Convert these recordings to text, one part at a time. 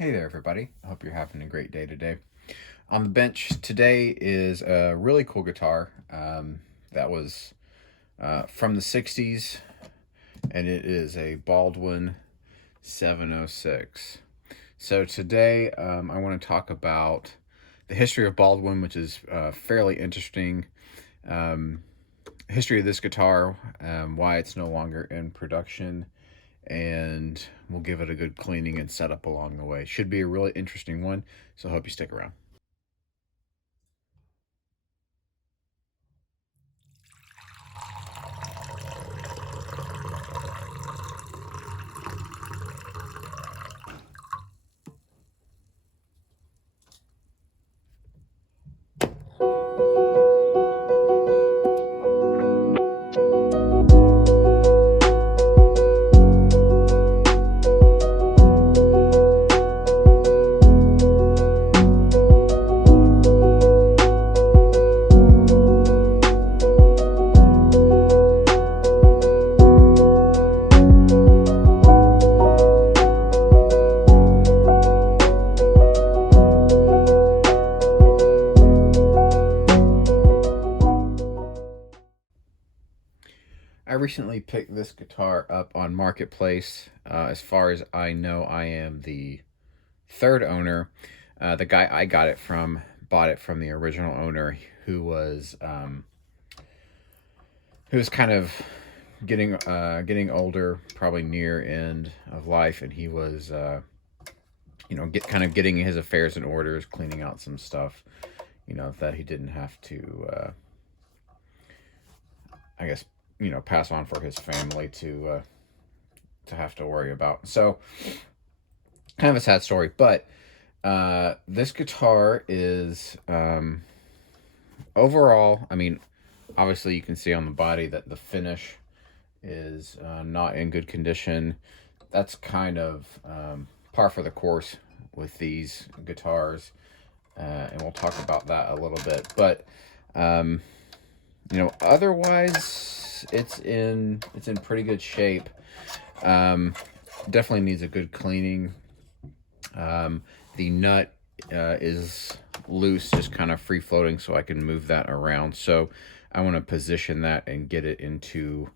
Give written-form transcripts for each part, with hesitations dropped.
Hey there, everybody. I hope you're having a great day today. On the bench today is a really cool guitar that was from the 60s, and it is a Baldwin 706. So today I want to talk about the history of Baldwin, which is fairly interesting. Um, History of this guitar, why it's no longer in production, and we'll give it a good cleaning and setup along the way. Should be a really interesting one, so I hope you stick around. I recently picked this guitar up on Marketplace. As far as I know, I am the third owner. The guy I got it from bought it from the original owner, who was kind of getting older, probably near end of life, and he was kind of getting his affairs in orders, cleaning out some stuff, that he didn't have to, I guess, pass on for his family to have to worry about. So kind of a sad story, but this guitar is overall, I mean, obviously you can see on the body that the finish is not in good condition. That's kind of par for the course with these guitars, and we'll talk about that a little bit. But otherwise, it's in pretty good shape. Definitely needs a good cleaning. The nut is loose, just kind of free floating, so I can move that around. So I want to position that and get it into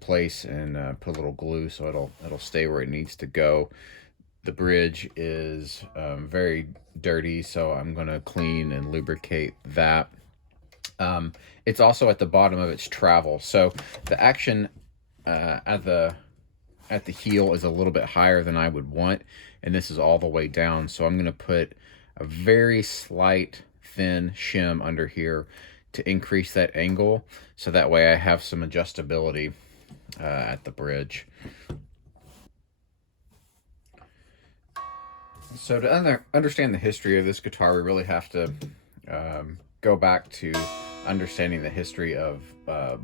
place, and put a little glue so it'll stay where it needs to go. The bridge is very dirty, so I'm gonna clean and lubricate that. It's also at the bottom of its travel, so the action at the heel is a little bit higher than I would want, and this is all the way down. So I'm going to put a very slight thin shim under here to increase that angle, so that way I have some adjustability at the bridge. So to understand the history of this guitar, we really have to go back to understanding the history of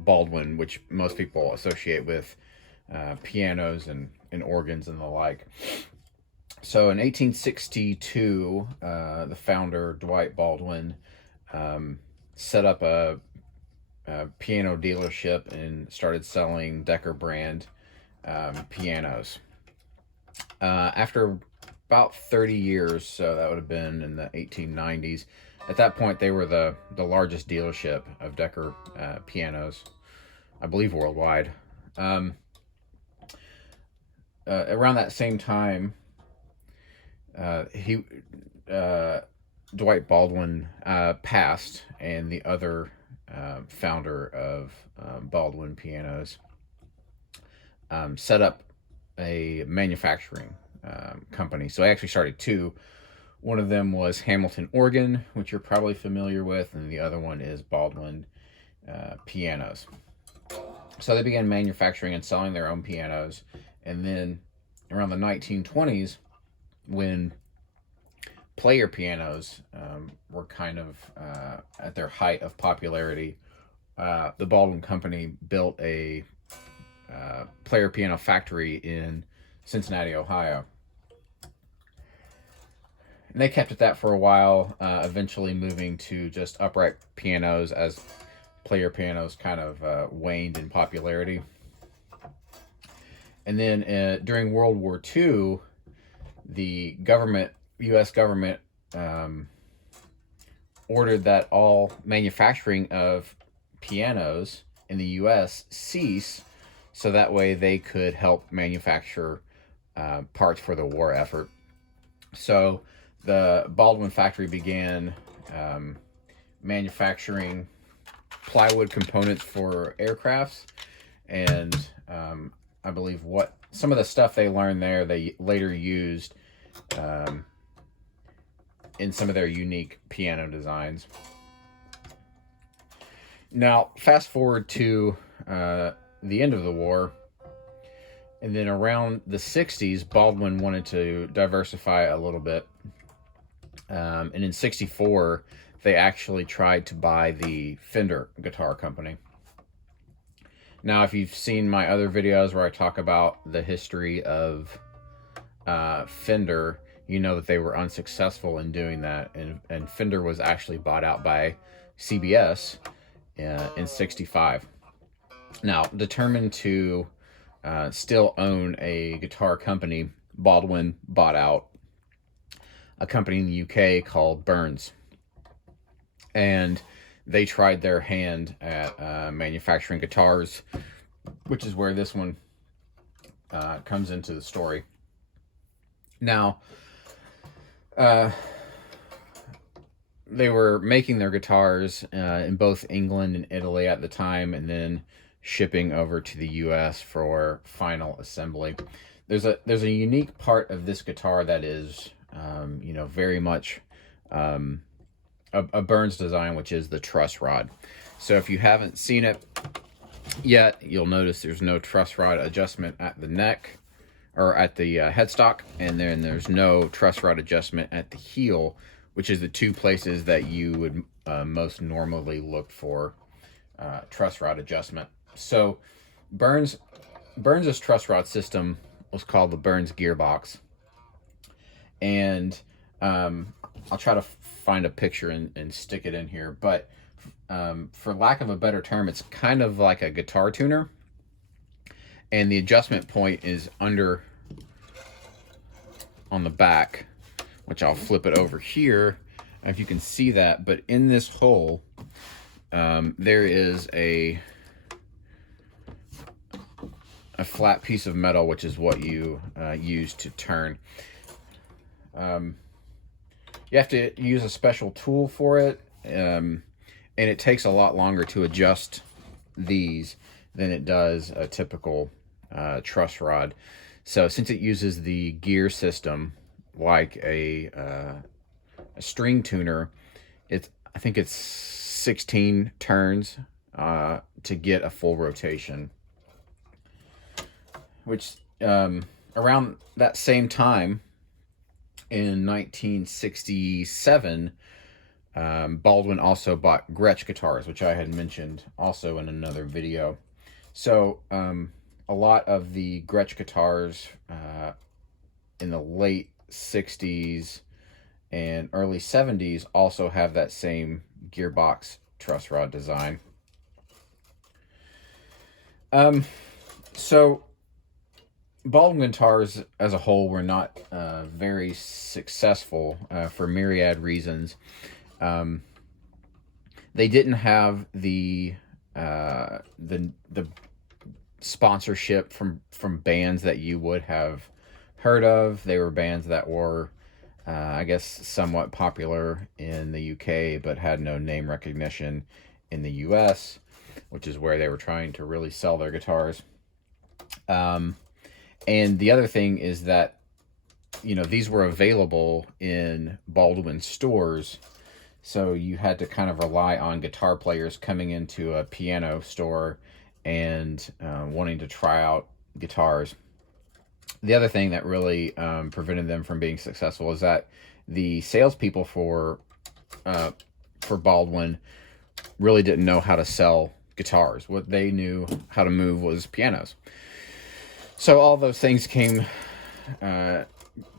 Baldwin, which most people associate with pianos and organs and the like. So in 1862, the founder, Dwight Baldwin, set up a piano dealership and started selling Decker brand pianos. After about 30 years, so that would have been in the 1890s, at that point they were the largest dealership of Decker pianos, I believe worldwide. Around that same time, he Dwight Baldwin passed, and the other founder of Baldwin Pianos set up a manufacturing company. So I actually started two. One of them was Hamilton Organ, which you're probably familiar with, and the other one is Baldwin Pianos. So they began manufacturing and selling their own pianos, and then around the 1920s, when player pianos were kind of at their height of popularity, the Baldwin Company built a player piano factory in Cincinnati, Ohio. And they kept at that for a while, eventually moving to just upright pianos as player pianos kind of waned in popularity. And then during World War II, the government, U.S. government, ordered that all manufacturing of pianos in the U.S. cease, so that way they could help manufacture parts for the war effort. So the Baldwin factory began manufacturing plywood components for aircrafts, and I believe what some of the stuff they learned there they later used in some of their unique piano designs. Now, fast forward to the end of the war, and then around the 60s, Baldwin wanted to diversify a little bit. And in 64, they actually tried to buy the Fender guitar company. Now, if you've seen my other videos where I talk about the history of Fender, you know that they were unsuccessful in doing that. And Fender was actually bought out by CBS in 65. Now, determined to still own a guitar company, Baldwin bought out a company in the UK called Burns. And they tried their hand at manufacturing guitars, which is where this one comes into the story. Now, they were making their guitars in both England and Italy at the time, and then shipping over to the U.S. for final assembly. There's a unique part of this guitar that is, very much a Burns design, which is the truss rod. So if you haven't seen it yet, you'll notice there's no truss rod adjustment at the neck or at the headstock, and then there's no truss rod adjustment at the heel, which is the two places that you would most normally look for truss rod adjustment. So Burns's truss rod system was called the Burns gearbox, and I'll try to find a picture and stick it in here, but for lack of a better term, it's kind of like a guitar tuner, and the adjustment point is under on the back, which I'll flip it over here if you can see that. But in this hole there is a flat piece of metal, which is what you use to turn. You have to use a special tool for it, and it takes a lot longer to adjust these than it does a typical truss rod. So since it uses the gear system like a string tuner, I think it's 16 turns to get a full rotation. Which around that same time, in 1967, Baldwin also bought Gretsch guitars, which I had mentioned also in another video. So a lot of the Gretsch guitars in the late 60s and early 70s also have that same gearbox truss rod design. So Baldwin guitars as a whole were not very successful for myriad reasons. They didn't have the sponsorship from bands that you would have heard of. They were bands that were, I guess, somewhat popular in the UK, but had no name recognition in the US, which is where they were trying to really sell their guitars. And the other thing is that, these were available in Baldwin stores, so you had to kind of rely on guitar players coming into a piano store and wanting to try out guitars. The other thing that really prevented them from being successful is that the salespeople for Baldwin really didn't know how to sell guitars. What they knew how to move was pianos. So all those things came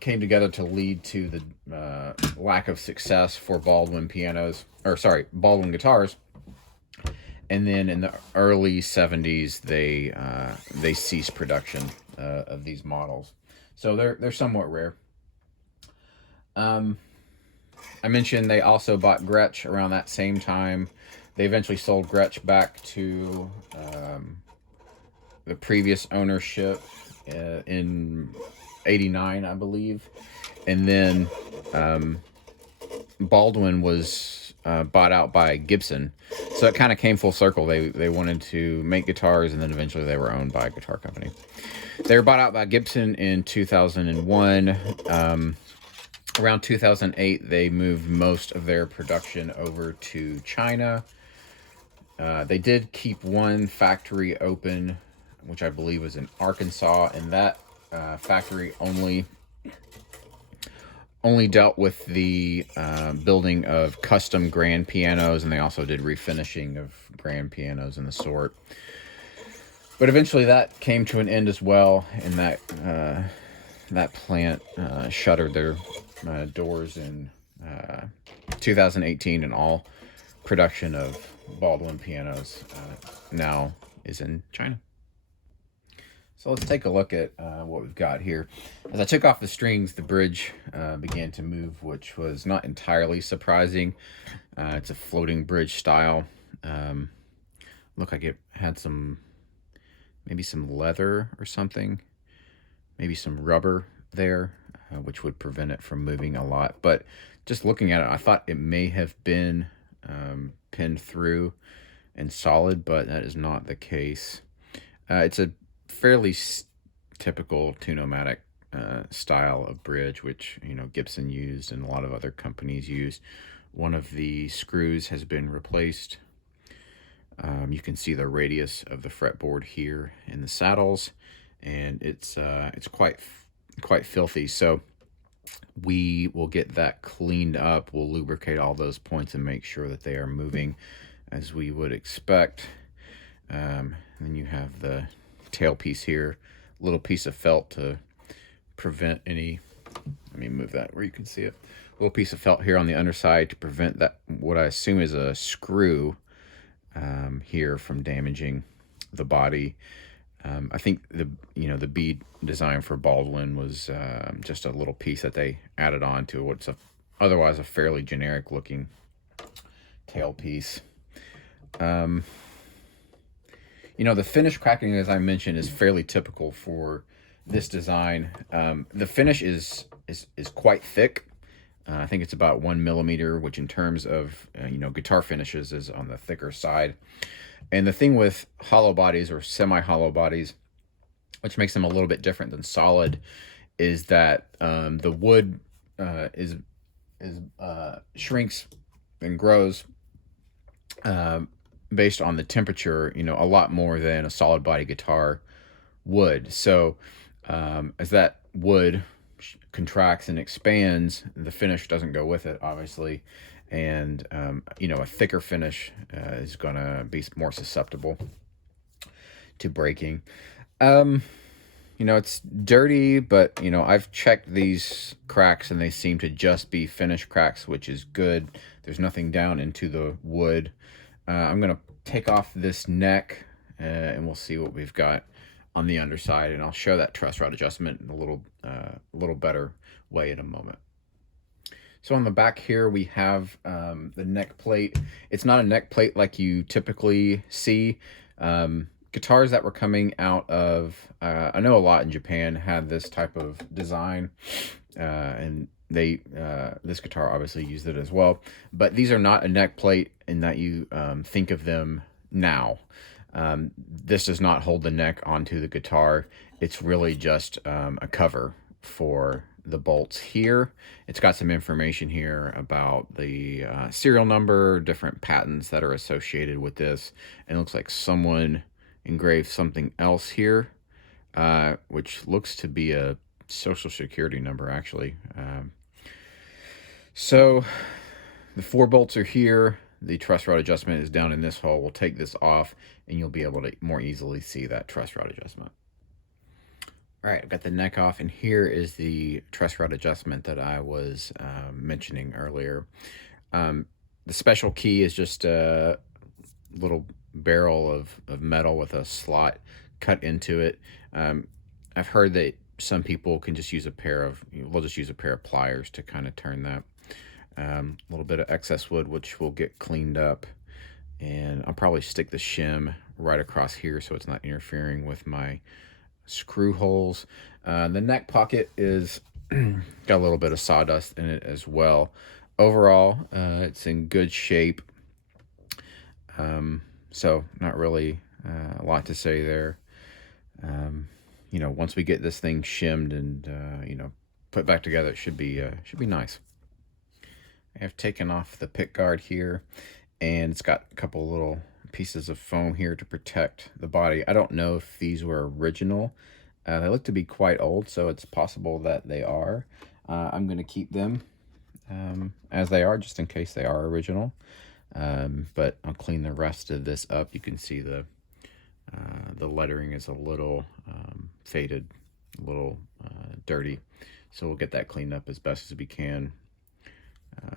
together to lead to the lack of success for Baldwin guitars. And then in the early 70s, they ceased production of these models. So they're somewhat rare. Um, I mentioned they also bought Gretsch around that same time. They eventually sold Gretsch back to the previous ownership in '89, I believe. And then Baldwin was bought out by Gibson. So it kind of came full circle. They wanted to make guitars, and then eventually they were owned by a guitar company. They were bought out by Gibson in 2001. Around 2008, they moved most of their production over to China. They did keep one factory open, which I believe was in Arkansas, and that factory only dealt with the building of custom grand pianos, and they also did refinishing of grand pianos and the sort. But eventually that came to an end as well, and that plant shuttered their doors in 2018, and all production of Baldwin pianos now is in China. So let's take a look at what we've got here. As I took off the strings, the bridge began to move, which was not entirely surprising. It's a floating bridge style. Looked like it had maybe some leather or something, maybe some rubber there, which would prevent it from moving a lot. But just looking at it, I thought it may have been pinned through and solid, but that is not the case. It's a fairly typical Tune-O-Matic style of bridge, which Gibson used and a lot of other companies used. One of the screws has been replaced. You can see the radius of the fretboard here in the saddles, and it's quite filthy. So we will get that cleaned up. We'll lubricate all those points and make sure that they are moving as we would expect. Then you have the tailpiece here, little piece of felt to prevent any, let me move that where you can see it, little piece of felt here on the underside to prevent that, what I assume is a screw here, from damaging the body. I think the bead design for Baldwin was just a little piece that they added on to what's otherwise a fairly generic looking tailpiece. The finish cracking, as I mentioned, is fairly typical for this design. The finish is quite thick. I think it's about 1 millimeter, which in terms of guitar finishes is on the thicker side. And the thing with hollow bodies or semi-hollow bodies, which makes them a little bit different than solid, is that the wood shrinks and grows based on the temperature, a lot more than a solid body guitar would. So as that wood contracts and expands, the finish doesn't go with it, obviously. And a thicker finish is going to be more susceptible to breaking. It's dirty, but I've checked these cracks and they seem to just be finish cracks, which is good. There's nothing down into the wood. I'm going to take off this neck and we'll see what we've got on the underside, and I'll show that truss rod adjustment in a little better way in a moment. So on the back here, we have the neck plate. It's not a neck plate like you typically see. Guitars that were coming out of, I know a lot in Japan had this type of design, and this guitar obviously used it as well. But these are not a neck plate in that you think of them now. This does not hold the neck onto the guitar. It's really just a cover for the bolts here. It's got some information here about the serial number, different patents that are associated with this, and it looks like someone engraved something else here, which looks to be a social security number, actually. So the 4 bolts are here. The truss rod adjustment is down in this hole. We'll take this off and you'll be able to more easily see that truss rod adjustment. All right, I've got the neck off, and here is the truss rod adjustment that I was mentioning earlier. The special key is just a little barrel of metal with a slot cut into it. I've heard that some people can just use a pair of, we'll just use a pair of pliers to kind of turn that. A little bit of excess wood, which will get cleaned up. And I'll probably stick the shim right across here so it's not interfering with my screw holes. The neck pocket is got a little bit of sawdust in it as well. Overall, it's in good shape. So not really a lot to say there. Once we get this thing shimmed and put back together, it should be nice. I have taken off the pick guard here, and it's got a couple little pieces of foam here to protect the body. I don't know if these were original. They look to be quite old, so it's possible that they are. I'm going to keep them as they are, just in case they are original. But I'll clean the rest of this up. You can see the lettering is a little faded, a little dirty. So we'll get that cleaned up as best as we can.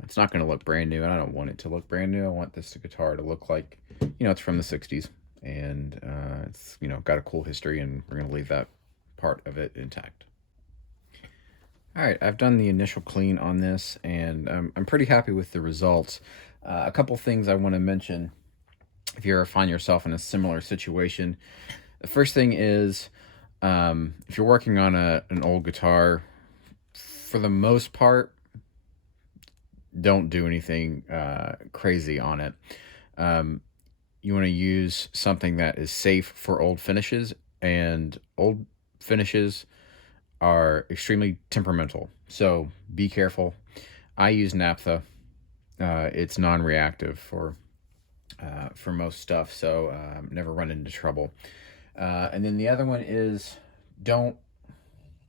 It's not going to look brand new, and I don't want it to look brand new. I want this guitar to look like, it's from the 60s, and it's, got a cool history, and we're going to leave that part of it intact. All right, I've done the initial clean on this, and I'm pretty happy with the results. A couple things I want to mention if you ever find yourself in a similar situation. The first thing is, if you're working on an old guitar, for the most part, don't do anything crazy on it. You want to use something that is safe for old finishes, and old finishes are extremely temperamental, so be careful. I use naphtha. It's non-reactive for most stuff, so never run into trouble. And then the other one is, don't,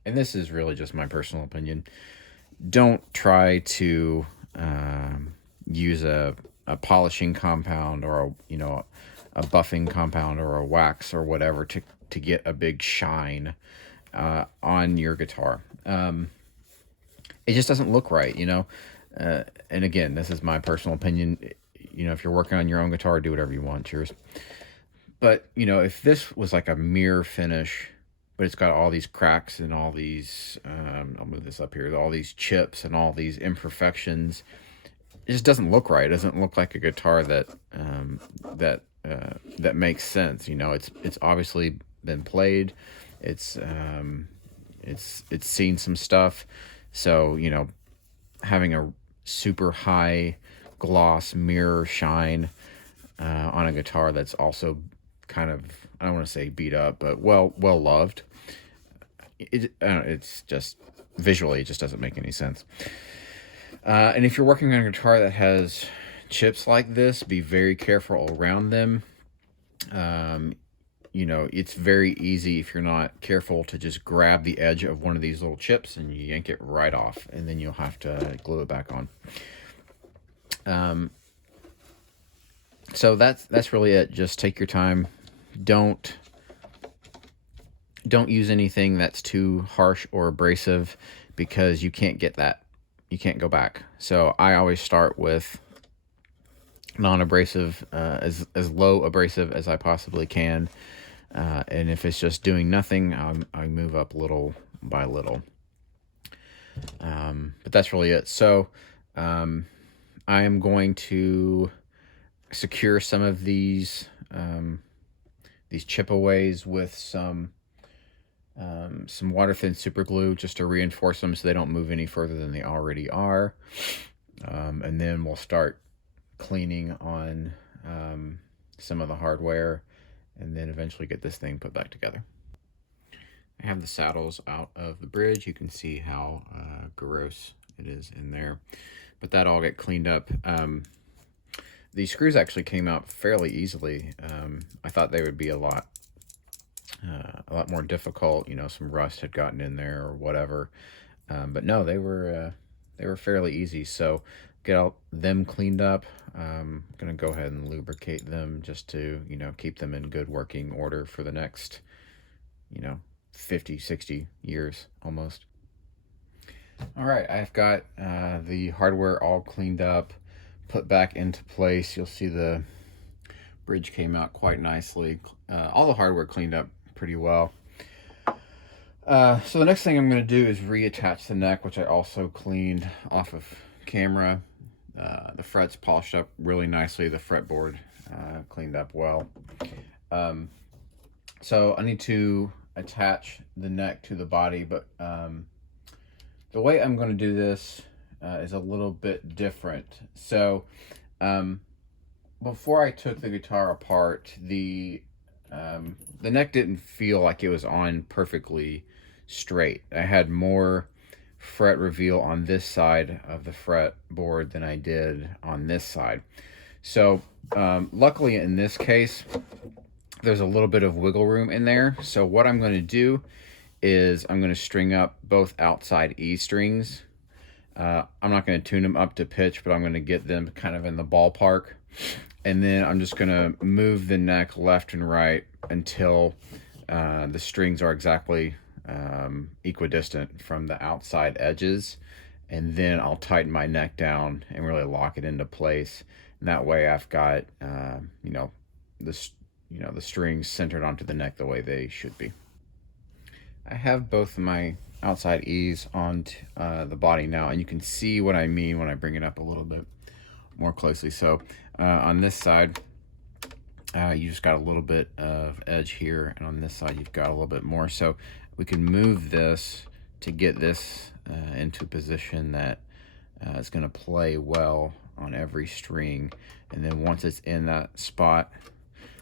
and this is really just my personal opinion, don't try to use a polishing compound or a buffing compound or a wax or whatever to get a big shine on your guitar. It just doesn't look right, and again, this is my personal opinion. If you're working on your own guitar, do whatever you want. Cheers. But if this was like a mirror finish, but it's got all these cracks and all these I'll move this up here, all these chips and all these imperfections, it just doesn't look right. It doesn't look like a guitar that makes sense. It's obviously been played. It's seen some stuff. So having a super high gloss mirror shine on a guitar that's also kind of, I don't want to say beat up, but well loved, it's just visually, it just doesn't make any sense. And if you're working on a guitar that has chips like this, be very careful around them. It's very easy, if you're not careful, to just grab the edge of one of these little chips and you yank it right off, and then you'll have to glue it back on. So that's really it. Just take your time. Don't use anything that's too harsh or abrasive, because you can't get that. You can't go back. So I always start with non-abrasive, as low abrasive as I possibly can. And if it's just doing nothing, I move up little by little. But that's really it. So I am going to secure some of these chip-aways with some water-thin super glue, just to reinforce them so they don't move any further than they already are. And then we'll start cleaning on some of the hardware, and then eventually get this thing put back together. I have the saddles out of the bridge. You can see how gross it is in there, but that all get cleaned up. These screws actually came out fairly easily. I thought they would be a lot more difficult. Some rust had gotten in there or whatever, but no, they were fairly easy. So get them cleaned up. I'm gonna go ahead and lubricate them just to keep them in good working order for the next 50-60 years almost. All right, I've got the hardware all cleaned up, put back into place. You'll see the bridge came out quite nicely. All the hardware cleaned up pretty well. So the next thing I'm going to do is reattach the neck, which I also cleaned off of camera. The frets polished up really nicely. The fretboard cleaned up well. Um, so I need to attach the neck to the body, but the way I'm going to do this is a little bit different. So before I took the guitar apart, the neck didn't feel like it was on perfectly straight. I had more fret reveal on this side of the fretboard than I did on this side. So luckily in this case, there's a little bit of wiggle room in there. So what I'm going to do is I'm going to string up both outside E strings. I'm not going to tune them up to pitch, but I'm going to get them kind of in the ballpark. And then I'm just going to move the neck left and right until the strings are exactly equidistant from the outside edges. And then I'll tighten my neck down and really lock it into place. And that way I've got, the strings centered onto the neck the way they should be. I have both of my outside E's on the body now, and you can see what I mean when I bring it up a little bit more closely. So on this side, you just got a little bit of edge here, and on this side you've got a little bit more. So we can move this to get this into a position that is going to play well on every string. And then once it's in that spot,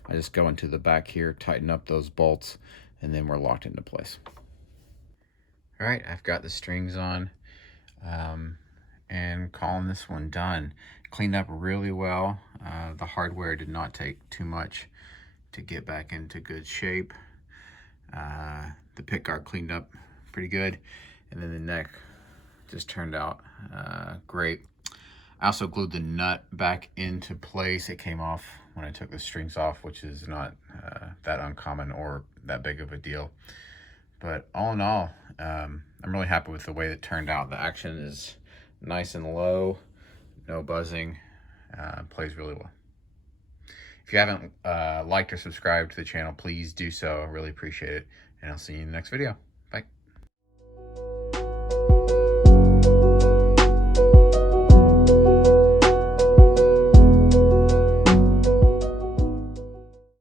I just go into the back here, tighten up those bolts, and then we're locked into place. All right, I've got the strings on and calling this one done. Cleaned up really well. The hardware did not take too much to get back into good shape. The pick guard cleaned up pretty good, and then the neck just turned out great. I also glued the nut back into place. It came off when I took the strings off, which is not that uncommon or that big of a deal. But all in all, I'm really happy with the way it turned out. The action is nice and low, no buzzing, plays really well. If you haven't liked or subscribed to the channel, please do so. I really appreciate it. And I'll see you in the next video.